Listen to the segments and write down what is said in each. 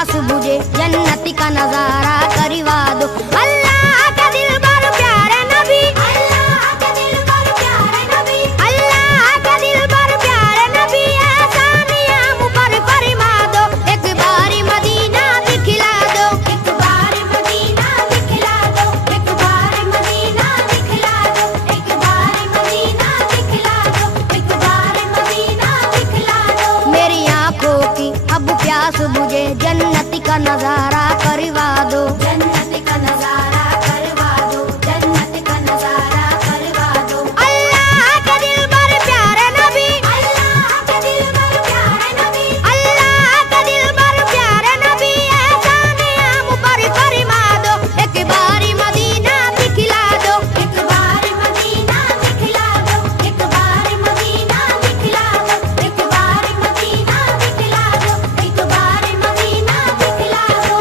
प्यास बुझे जन्नत का नजारा करवा दो। अल्लाह का दिल बर प्यारे नबी, अल्लाह का दिल बर प्यारे नबी, अल्लाह का दिल बर प्यारे नबी, आसानियां मुझ पर फरमा दो। एक बारी मदीना दिखला दो, एक बारी मदीना दिखला दो, एक बारी मदीना दिखला दो, एक बारी मदीना दिखला दो, एक बारी मदीना दिखला दो। मेरी आंखों की अब प्यास बुझे जन्नत का नजारा करवा दो, जन्नत का नजारा करवा दो, जन्नत का नजारा करवा दो। अल्लाह का दिल बर प्यारे नबी, अल्लाह का दिल बर प्यारे नबी, अल्लाह का दिल बर प्यारे नबी, आसानियां मुझ पर फरमा दो। एक बारी मदीना दिखला दो, एक बारी मदीना दिखला दो, एक बारी मदीना दिखला दो, एक बारी मदीना दिखला दो, एक बारी मदीना दिखला दो।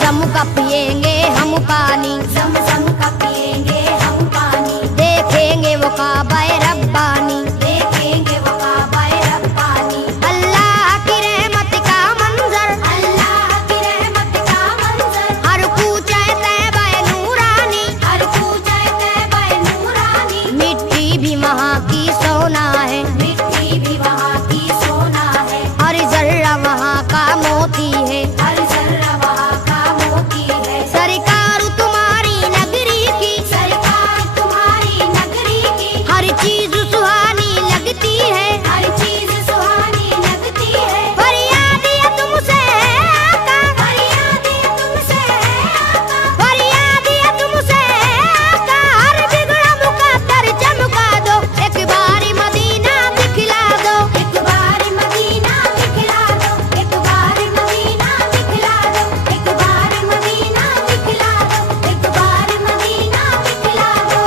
ज़म का पिएंगे हम पानी, ज़म का पिएंगे हम पानी, देखेंगे वो काबा-ए रब्बानी, देखेंगे वो काबा-ए रब्बानी। अल्लाह की रहमत का मंजर, अल्लाह की रहमत का मंजर, हर कूचे तैबा-ए नूरानी, हर कूचे तैबा-ए नूरानी। मिट्टी भी वहाँ की सोना है, मिट्टी भी वहाँ की सोना है, हर जर्रा वहाँ का मोती है, हर जर्रा वहाँ का मोती है। सरकार तुम्हारी नगरी की, सरकार तुम्हारी नगरी की, हर चीज सुहानी लगती है, हर चीज सुहानी लगती है। फरियाद ये तुमसे है आका, फरियाद ये तुमसे है आका, फरियाद ये तुमसे है आका, हर बिगड़ा मुकद्दर चमका दो। एक बारी मदीना दिखला दो, एक बारी मदीना दिखला दो, एक बारी मदीना दिखला दो, एक बारी मदीना दिखला दो, एक बारी मदीना दिखला दो।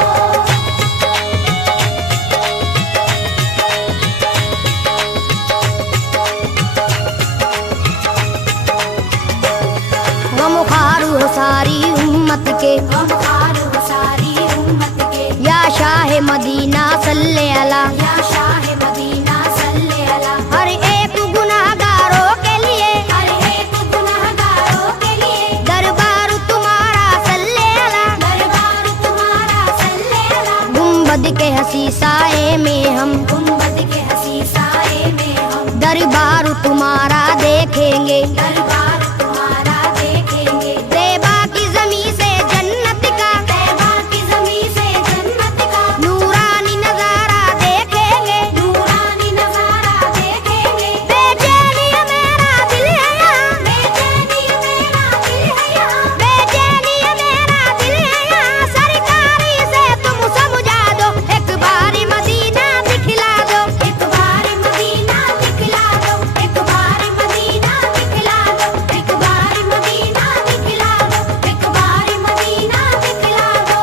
गमख्वार हो सारी उम्मत के, गमख्वार हो सारी उम्मत के, या शाह मदीना सल्ले अला, या शाह मदीना सल्ले अला। हर एक गुनाहगारों के लिए, हर एक गुनाहगारों के लिए, दरबार तुम्हारा सल्ले अला, दरबार तुम्हारा सल्ले अला। गुंबद के हसी साए में हम, गुंबद के हसी साए में हम, दरबार तुम्हारा देखेंगे, दरबार तुम्हारा देखेंगे। तैबा की ज़मीं से जन्नत का, तैबा की ज़मीं से जन्नत का, नूरानी नजारा देखेंगे, नूरानी नजारा देखेंगे। बेचैनी मेरा दिल है यहाँ, बेचैनी मेरा दिल है यहाँ, बेचैनी मेरा दिल है यहाँ, सरकारी से तुम समझा दो। एक बारी मदीना दिखला दो, एक बारी मदीना दिखला दो, एक बारी मदीना दिखला दो, एक बारी मदीना दिखला दो, एक बारी मदीना दिखला दो।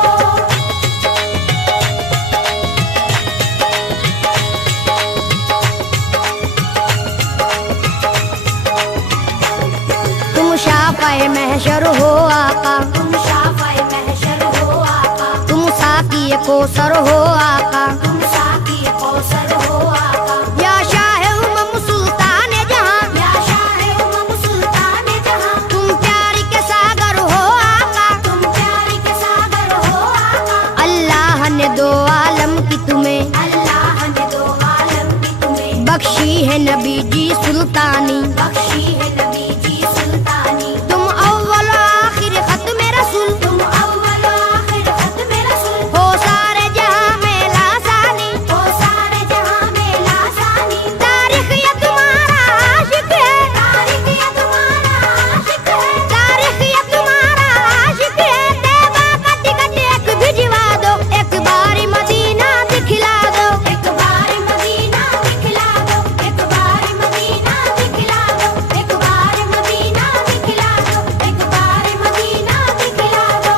तुम शाफ़ाए महशर हो आका, तुम शाफ़ाए महशर हो आका, तुम साक़ी कौसर हो आका, तुम साक़ी कौसर हो आका। या शाह उमम सुल्तान जहां, या शाह उमम सुल्तान जहां, तुम प्यार के सागर हो आका, तुम प्यार के सागर हो आका। अल्लाह ने दो आलम की तुम्हें, अल्लाह ने दो आलम की तुम्हें, बख्शी है नबी जी सुल्तानी, बख्शी है नबी जी सुल्तानी। तुम अव्वल आखिर खत्म रसूल, तुम अव्वल आखिर खत्म रसूल, हो सारे जहां में लासानी, हो सारे जहां में लासानी। तारीख ये तुम्हारा आशिक है, तारीख ये तुम्हारा आशिक है, तारीख ये तुम्हारा आशिक है। तैबा का टिकट एक भिजवा दो, एक बारी मदीना दिखला दो, एक बारी मदीना दिखला दो, एक बारी मदीना दिखला दो, एक बारी मदीना दिखला दो, एक बारी मदीना दिखला दो।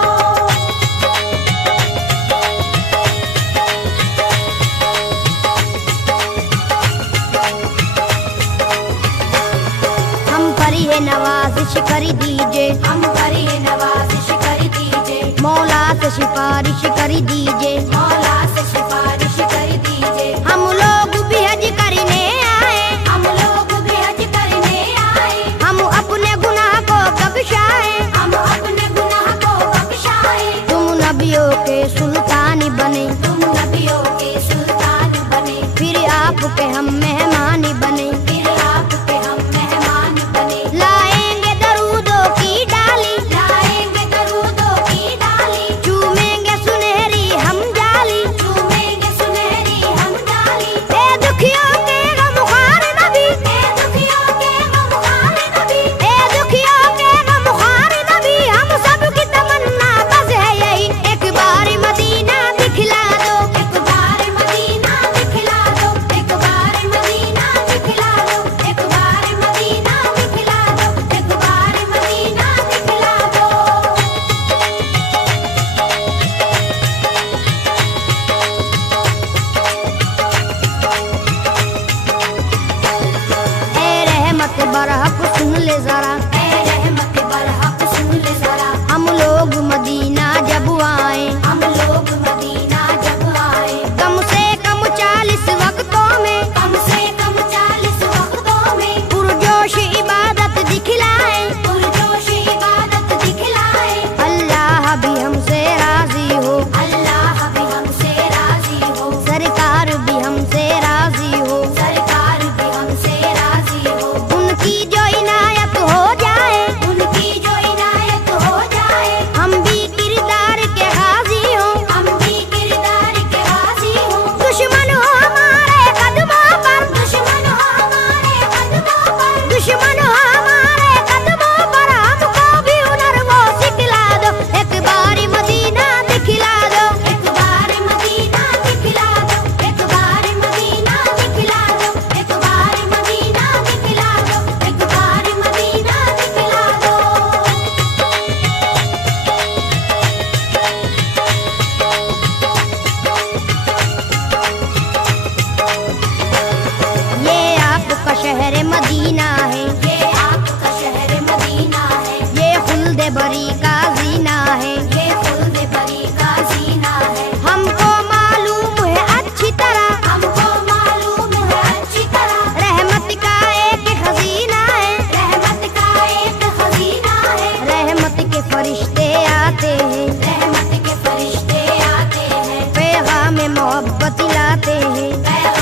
हम पर ये नवाजिश कर दीजिए, हम पर ये नवाजिश कर दीजिए, मौला से सिफारिश कर दीजिए, मौला से सिफारिश कर दीजिए। हम लोग भी हज करने आए, हम लोग भी हज करने आए, हम अपने गुनाह को बख्शाए, हम अपने गुनाह को बख्शाए। तुम नबियों के सुल्तान बने, तुम नबियों के सुल्तान बने, फिर आपके हम मेहमान बने। फिर आप पे हम मेहमान बने। लाएंगे दरूदों की डाली, लाएंगे दरूदों की डाली, चूमेंगे सुनहरी हम जाली, चूमेंगे सुनहरी हम डाली। ए दुखियों के गमख्वार नबी, ए दुखियों के गमख्वार नबी, ए दुखियों के गमख्वार नबी, हम सबकी तमन्ना बस है यही, एक बार मदीना दिखला दो, एक बार मदीना दिखला दो, एक बार मदीना दिखला दो, एक बार मदीना दिखला दो, एक बार मदीना दिखला दो। ए रहमत बरहक सुन ले जरा, ऐ रहमत बरहक सुन ले जरा, हम लोग मदीना जब आए, हम लोग मदीना जब आए, कम से कम 40 वक्तों में कम से कम 40 वक्तों में पुरजोश इबादत दिखलाए, पुरजोश इबादत दिखलाए। अल्लाह भी हमसे राजी हो, अल्लाह भी हमसे राजी हो, सरकार भी हमसे राजी हो, सरकार भी हमसे राजी हो, उनकी जो इनायत हो जाए, उनकी जो इनायत हो जाए, हम भी किरदार के गाजी हो, हम भी किरदार के गाजी हो। दुश्मन हो हमारे कदमों पर, दुश्मन हो हमारे कदमों पर, दुश्मन हो हमारे कदमों पर, हमको भी हुनर वो सिखला दो, एक बार मदीना दिखला दो, एक बार मदीना दिखला दो, एक बार मदीना दिखला दो, एक बार मदीना दिखला दो, एक बार मदीना दिखला दो। ये आपका शहर मदीना है, ये आपका शहर मदीना है, ये खुल्द बरी का जीना है, ये खुल्द बरी का जीना है। हमको मालूम है अच्छी तरह, हमको मालूम है अच्छी तरह, रहमत का एक खजीना है, रहमत का एक खजीना है, रहमत के फरिश्ते आते हैं, रहमत के फरिश्ते आते हैं, पैगाम मोहब्बत लाते हैं, पैगाम